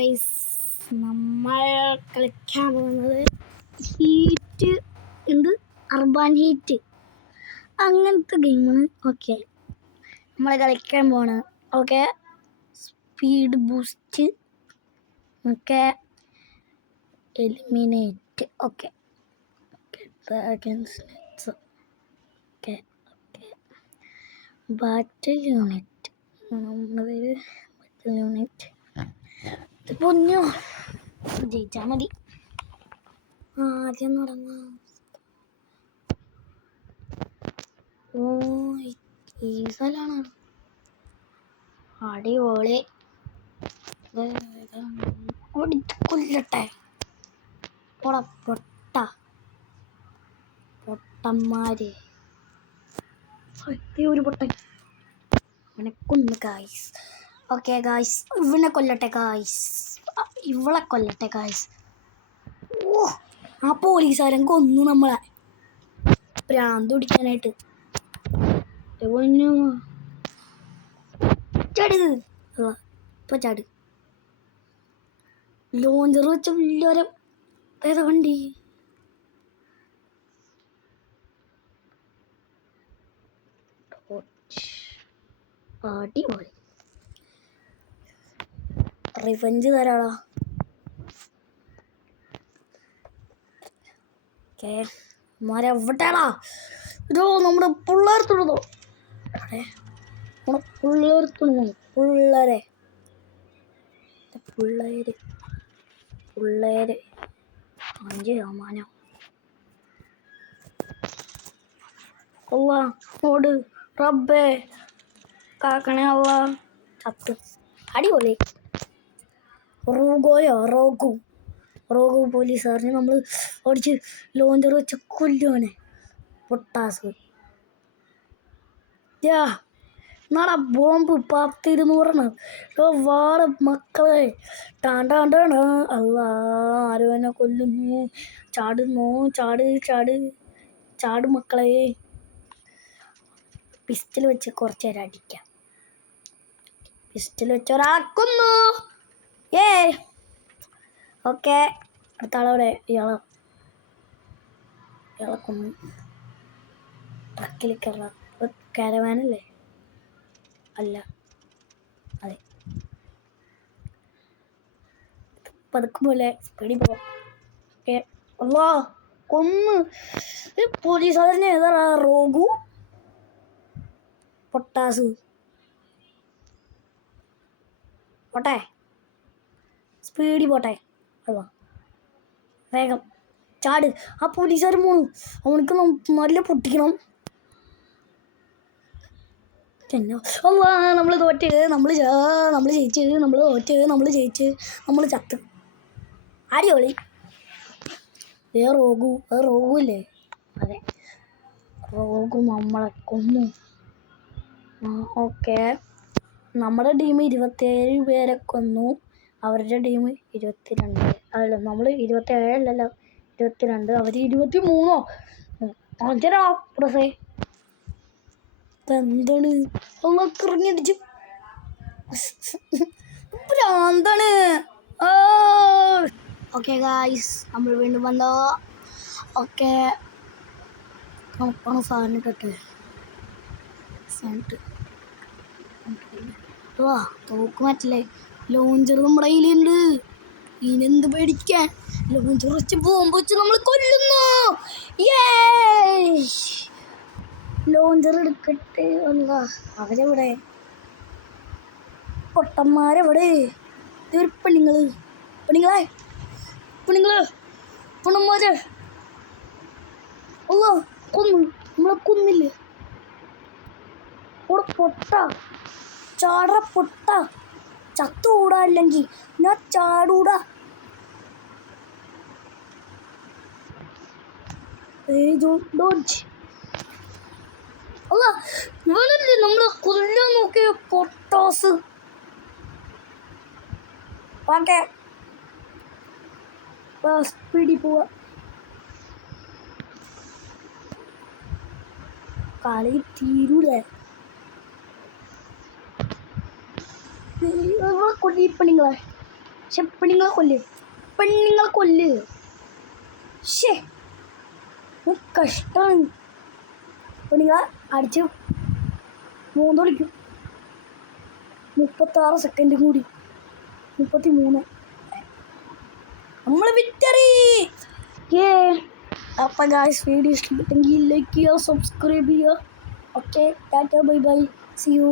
Guys, നമ്മൾ കളിക്കാൻ പോകുന്നത് ഹീറ്റ് അർബൻ ഹീറ്റ് അങ്ങനത്തെ ഗെയിമാണ്. ഓക്കെ, നമ്മൾ കളിക്കാൻ പോണ്. Okay, speed boost, okay, eliminate, okay, okay, battle unit, battle unit പൊന്നോ, ജയിച്ചാൽ മതി. ആദ്യം തുടങ്ങാം. ഓ, ഈ സ്ഥലമാണ് അടിപൊളി. കൊല്ലട്ടെ പൊട്ടന്മാര്. ഒരു പൊട്ടൻ അവനെ കൊന്നു ഗായ്സ്. ഓക്കെ ഗായ്സ്, ഇവനെ കൊല്ലട്ടെ ഗായ്സ്, ഇവളെ കൊല്ലട്ടെ ഗായ്സ്. ഓ, ആ പോലീസുകാരൻ കൊന്നു നമ്മളെ, ഭ്രാന്ത് പിടിക്കാനായിട്ട്. ചാട്, ഇപ്പൊ ചാട്. ലോഞ്ചർ വെച്ച വലിയൊരു ഏതാ വണ്ടി? അടിപൊളി, റിവെഞ്ച് തരാടാ. ഓക്കെ, മരെവിടെയാടാ? ഇതോ നമ്മുടെ പിള്ളേർ തുണതോ, നമ്മുടെ പിള്ളേർ തുണു, പിള്ളേര് 5 ശതമാനം. അല്ല, ഓട് റബ്ബേ, കാക്കണേ അല്ല. ചത്ത്. അടിപൊളി. റോഗു പോലീസുകാരനെ നമ്മൾ ഓടിച്ച് ലോഞ്ചർ വെച്ച് കൊല്ലുവനെ. പൊട്ടാസ് നാടാ, ബോംബ് 10-200 വാട മക്കളെ. ടാണ്ടാണ്ടാണ്. അല്ല, ആരും എന്നെ കൊല്ലുന്നു. ചാടുന്നു, ചാട് മക്കളെ. പിസ്റ്റൽ വെച്ച് കുറച്ച് നേരം അടിക്കാം. പിസ്റ്റൽ വെച്ച് ഒരാക്കുന്നു. ഓക്കെ, അടുത്ത ആളവിടെ. ഇയാളെ കൊന്നു. ട്രക്കിൽ കയറാം. കാരവാനല്ലേ? അല്ല, അതെ, പതുക്കെ പോലെ സ്പീഡിൽ പോവാം. ഓക്കെ, അല്ലാ, കൊന്ന്. പോലീസുകാരനെ ഏതാ? റോഗു പൊട്ടാസ്. പോട്ടെ, സ്പീഡിൽ പോട്ടെ. അല്ല, വേഗം ചാട്. ആ പോലീസുകാരൻ പോണു, അവനക്ക് നല്ല പൊട്ടിക്കണം. നമ്മൾ തോറ്റ്, നമ്മൾ ജയിച്ച്, നമ്മൾ തോറ്റ്, നമ്മൾ ജയിച്ച്, നമ്മൾ ചത്ത്. അടിപൊളി. റോഗു, അത് റോഗു അല്ലേ? അതെ, റോഗു നമ്മളെ കൊന്നു. ഓക്കെ, നമ്മുടെ ടീം 27 പേരെ കൊന്നു, അവരുടെ ടീം 22. അല്ല, നമ്മൾ 27 അല്ലല്ലോ, 22, അവർ 23. അഞ്ചരാ പ്രസേ. എന്താണ് കിറങ്ങിയടിച്ചു? ഭ്രാന്താണ്. ഓക്കെ ഗായ്സ്, നമ്മൾ വീണ്ടും വന്നോ. ഓക്കെ, നമുക്കാണ് സാധനം ഇട്ടെ. തോക്ക് മാറ്റില്ലേ? ലോഞ്ചർ നമ്മുടെ കയ്യിലുണ്ട്. ഇനെന്ത് പേടിക്കാൻ? ലോഞ്ചർ വെച്ച് ബോംബ് വെച്ച് നമ്മൾ കൊല്ലുന്നു. ലോഞ്ചർ എടുക്കട്ടെ. അല്ല, അവരെവിടെ? പൊട്ടന്മാരെവിടെ? ഇതൊരു പെണ്ണുങ്ങള്, പെണ്ണുങ്ങളെ, പൊണ്ണന്മാരെ. അല്ല, കൊന്നു. നമ്മളെ കൊന്നില്ലേ? ഇവിടെ പൊട്ട ചാട, പൊട്ട ചത്തൂടാ, അല്ലെങ്കിൽ ഞാൻ ചാടൂടാ. അല്ല, ഇവനല്ലേ നമ്മളെ കൊല്ലാൻ നോക്കിയ പൊട്ടാസ്. ഓക്കെ, സ്പീഡിൽ പോവാ. കളി തീരൂലേ? കൊല്ലിപ്പണിങ്ങളെ. പക്ഷെ പെണ്ണുങ്ങളെ കൊല്ല് ശേ കഷ്ടമാണ്. പെണ്ണുങ്ങളെ അടിച്ച് മൂന്നൊളിക്കും. 36 സെക്കൻഡ് കൂടി 33 നമ്മൾ വിക്ടറി. അപ്പം ഗായ്സ് വീഡിയോ ഇഷ്ടപ്പെട്ടെങ്കിൽ ലൈക്ക് ചെയ്യുക, സബ്സ്ക്രൈബ് ചെയ്യുക. Okay tata bye bye, see U.